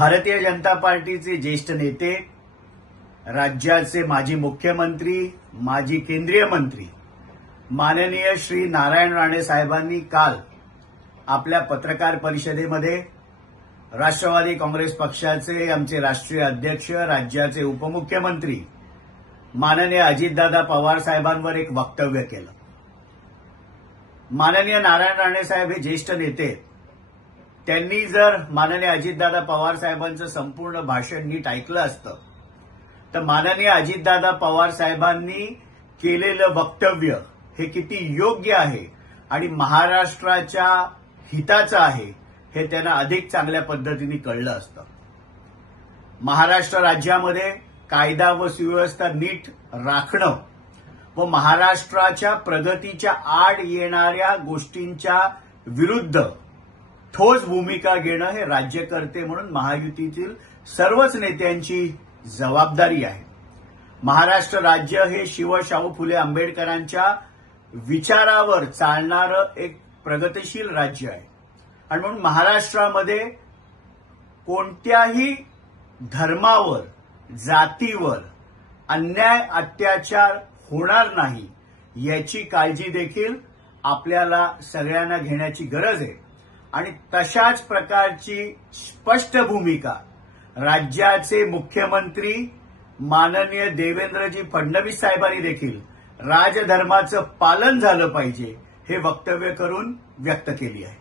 भारतीय जनता पार्टीचे ज्येष्ठ नेते, राज्याचे माजी मुख्यमंत्री, माजी केंद्रीय मंत्री माननीय श्री नारायण राणे साहेबांनी काल आपल्या पत्रकार परिषदेमध्ये राष्ट्रवादी काँग्रेस पक्षाचे आमचे राष्ट्रीय अध्यक्ष, राज्याचे उपमुख्यमंत्री माननीय अजितदादा पवार साहेबांवर एक वक्तव्य केलं। माननीय नारायण राणे साहेब हे ज्येष्ठ नेते, त्यांनी जर माननीय अजितदादा पवार साहेबांचं संपूर्ण भाषण नीट ऐकलं असतं तर माननीय अजितदादा पवार साहेबांनी केलेलं वक्तव्य हे किती योग्य आहे आणि महाराष्ट्राच्या हिताचं आहे हे त्यांना अधिक चांगल्या पद्धतीने कळलं असतं। महाराष्ट्र राज्यामध्ये कायदा व सुव्यवस्था नीट राखणं व महाराष्ट्राच्या प्रगतीच्या आड येणाऱ्या गोष्टींच्या विरुद्ध ठोस भूमिका घेणं हे राज्यकर्ते म्हणून महायुतीतील सर्वच नेत्यांची जबाबदारी आहे। महाराष्ट्र राज्य हे शाहू फुले आंबेडकरांच्या विचारावर चालणारं एक प्रगतिशील राज्य आहे आणि म्हणून महाराष्ट्रामध्ये कोणत्याही धर्मावर, जातीवर अन्याय, अत्याचार होणार नाही याची काळजी देखील आपल्याला सगळ्यांना घेण्याची गरज आहे आणि तशाच प्रकारची स्पष्ट भूमिका राज्याचे मुख्यमंत्री माननीय देवेंद्रजी फडणवीस साहेबांनी देखील राजधर्माचं पालन झालं पाहिजे हे वक्तव्य करून व्यक्त केली आहे।